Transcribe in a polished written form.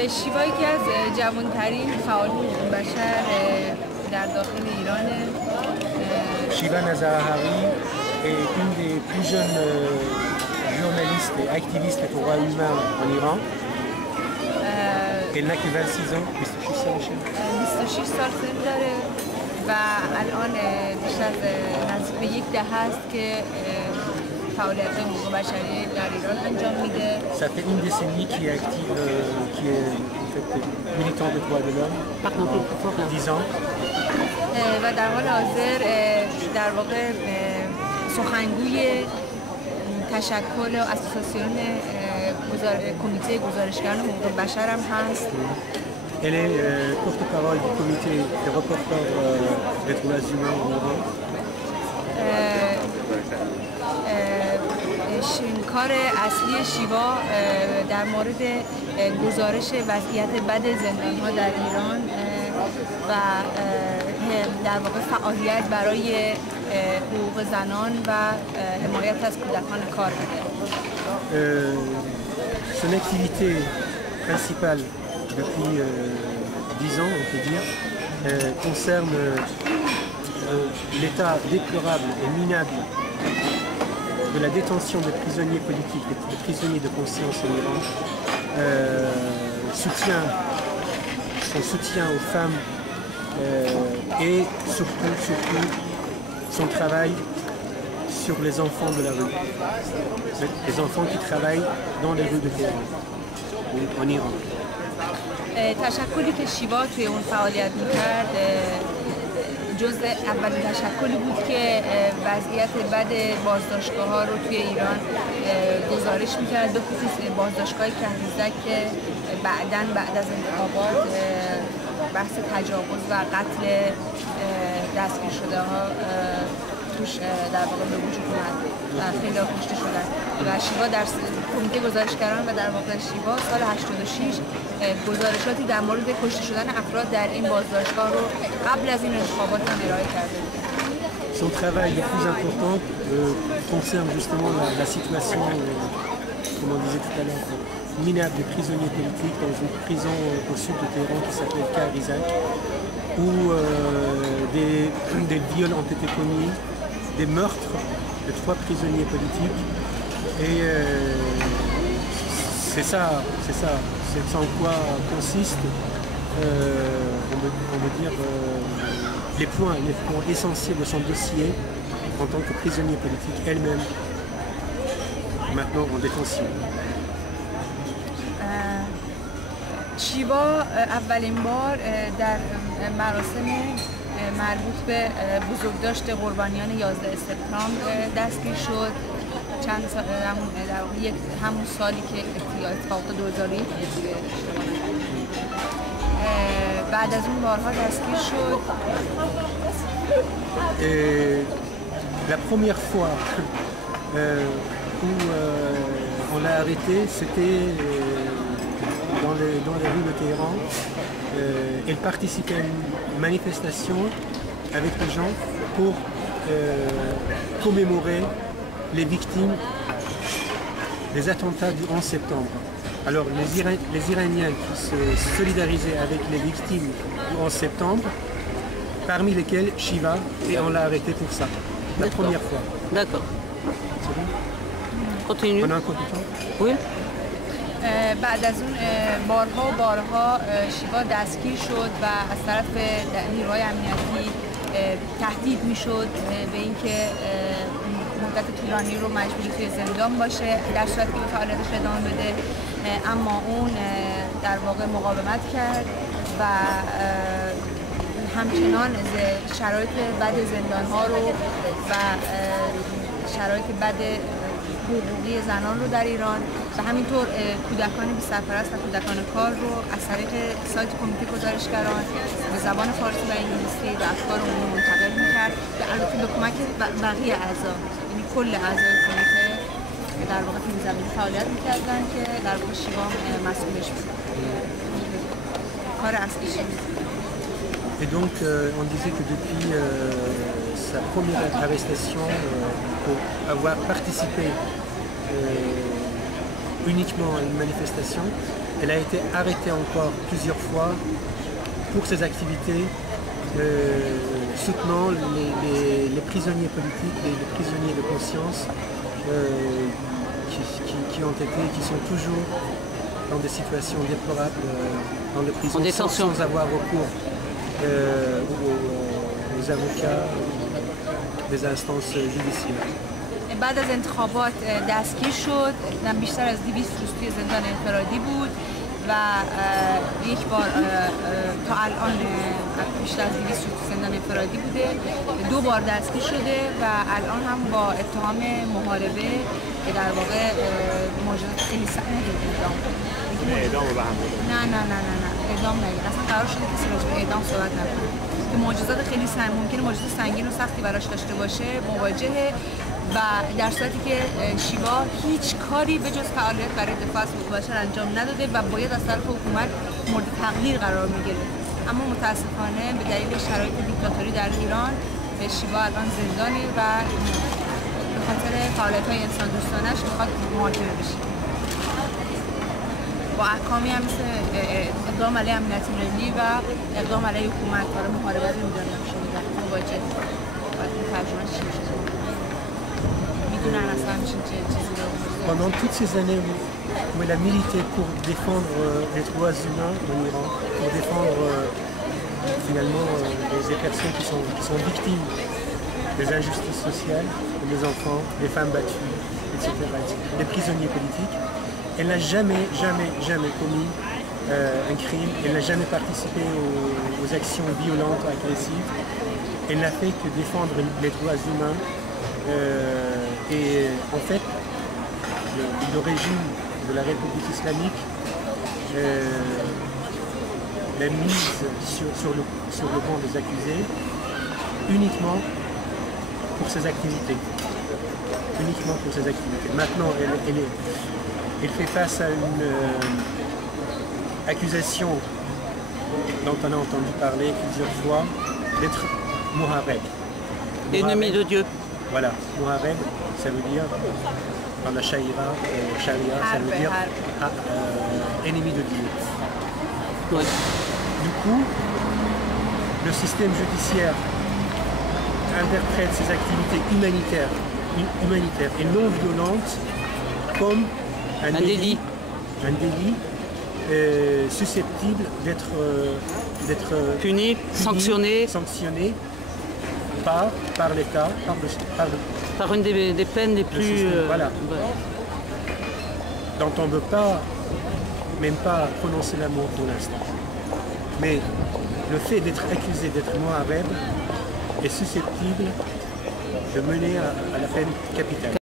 شیوا یکی از جوانترین فعالین حقوق بشر در داخل ایران. Shiva Nazarahavi est une des plus jeunes journalistes et activistes pour droits humains en Iran. Elle n'a que 26 ans. 26 سال سن داره و الان بیش از نزدیک به یک دهه است که فعالیت حقوق بشری در ایران انجام میده. Ça fait une décennie qui est active, qui est en fait militant des droits de l'homme. 10 ans. و در حال حاضر در واقع سخنگوی تشکل اساسیون کمیته گزارشگران حقوق بشر هم هست. Elle est porte-parole du comité des reporters des droits humains en Iran. کار اصلی شیوا در مورد گزارش وضعیت بد زندان‌ها در ایران و در واقع فعالیت برای حقوق زنان و حمایت از کودکان کار می‌کنه. Son activité principale depuis 10 ans, on peut dire, concerne l'état déplorable et minable de la détention des prisonniers politiques, des prisonniers de conscience en Iran, son soutien aux femmes et surtout son travail sur les enfants de la rue, les enfants qui travaillent dans les rues de Téhéran, en Iran. تشکلی که شیوا توی اون فعالیت میکرد جزء اولین تشکلی بود که وضعیت بد بازداشتگاه ها رو توی ایران گزارش میکرد، به خصوص بازداشتگاه کهریزک که بعد از انتخابات بحث تجاوز و قتل دستگیر شده ها توش در واقع به وجود اومد و خیلی کشته شدن و شیوا در کمیته گزارشگران و در واقع شیوا سال 86 گزارشاتی در مورد کشته شدن افراد در این بازداشتگاه رو قبل از این انتخابات هم ارائه کرده. Son travail le plus important concerne justement la situation, comme on disait tout à l'heure, minable des prisonniers politiques dans une prison au sud de Téhéran qui s'appelle Kahrizak, où des viols ont été commis, des meurtres de 3 prisonniers politiques. Et c'est ça en quoi consiste, on veut dire, les points essentiels de son dossier en tant que prisonnier politique elle-même, maintenant en détention. شیوا اولین بار در مراسم مربوط به بزرگداشت قربانیان 11 سپتامبر دستگیر شد. چند سال همون سالی که اتفاق 2001 بعد از اون بارها دستگیر شد. La première fois où on l'a arrêté, c'était dans les rues de Téhéran. Elle participait à une manifestation avec les gens pour commémorer les victimes des attentats du 11 septembre. Alors les Iraniens qui se solidarisaient avec les victimes du 11 septembre, parmi lesquels Shiva, et on l'a arrêté pour ça, la première fois. D'accord. C'est bon? Continue. On a encore du temps? Oui. بعد از اون بارها شیوا دستگیر شد و از طرف نیروهای امنیتی تهدید میشد به اینکه مدت طولانی رو مجبوری توی زندان باشه در صورتی که به فعالیتش ادامه بده، اما اون در واقع مقاومت کرد و همچنان شرایط بد زندان ها رو و شرایط بد حقوقی زنان رو در ایران و همینطور کودکان بی سرپرست و کودکان کار رو از طریق سایت کمیته گزارشگران به زبان فارسی و انگلیسی و افکار اون منتقل می‌کرد و البته به کمک بقیه اعضا، یعنی کل اعضای کمیته در واقع این زمینه فعالیت می‌کردن که در واقع شیوا مسئولش بود. کار اصلیش. Et donc on disait que depuis sa première arrestation, pour avoir participé uniquement à une manifestation, Elle a été arrêtée encore plusieurs fois pour ses activités soutenant les prisonniers politiques, les prisonniers de conscience qui sont toujours dans des situations déplorables dans les prisons sans avoir recours aux avocats des instances judiciaires. بعد از انتخابات دستگیر شد، بیشتر از 200 روز توی زندان انفرادی بود و یک بار تا الان بیشتر از 200 روز زندان انفرادی بوده، 2 بار دستگیر شده و الان هم با اتهام محاربه در واقع موجودات خیلی سنگین اعدام رو به هم نه اعدام نگیر، اصلا قرار شده کسی راجع به اعدام صحبت نکنه که موجودات خیلی ممکنه موجودات سنگین و سختی براش داشته باشه مواجهه و در صورتی که شیوا هیچ کاری به جز فعالیت برای دفاع از حقوق بشر انجام نداده و باید از طرف حکومت مورد تغییر قرار میگیره، اما متاسفانه به دلیل شرایط دیکتاتوری در ایران شیوا الان زندانی و به خاطر فعالیت‌های انسان دوستانش میخواد محاکمه بشه. با احکامی هم مثل اقدام علیه امنیت ملی و اقدام علیه حکومت برای محاربت میدانم شده مواجه ترجمه‌اش چی میشه؟ Pendant toutes ces années où elle a milité pour défendre les droits humains en Iran, pour défendre finalement les personnes qui sont victimes des injustices sociales, les enfants, les femmes battues, etc., les prisonniers politiques, elle n'a jamais commis un crime, elle n'a jamais participé aux actions violentes, agressives, elle n'a fait que défendre les droits humains. Et en fait, le régime de la République islamique l'a mise sur le banc des accusés uniquement pour ses activités. Uniquement pour ses activités. Maintenant, elle fait face à une accusation dont on a entendu parler plusieurs fois d'être Muhareb. Ennemi de Dieu. Voilà, Muhareb, ça veut dire, dans la sharia, ça veut dire ennemi de Dieu. Oui. Du coup, le système judiciaire interprète ces activités humanitaires et non violentes comme un délit susceptible d'être puni, sanctionné par l'État, par une des peines les plus... voilà. Dont on ne veut même pas prononcer le mot pour l'instant. Mais le fait d'être accusé d'être Muhareb est susceptible de mener à la peine capitale.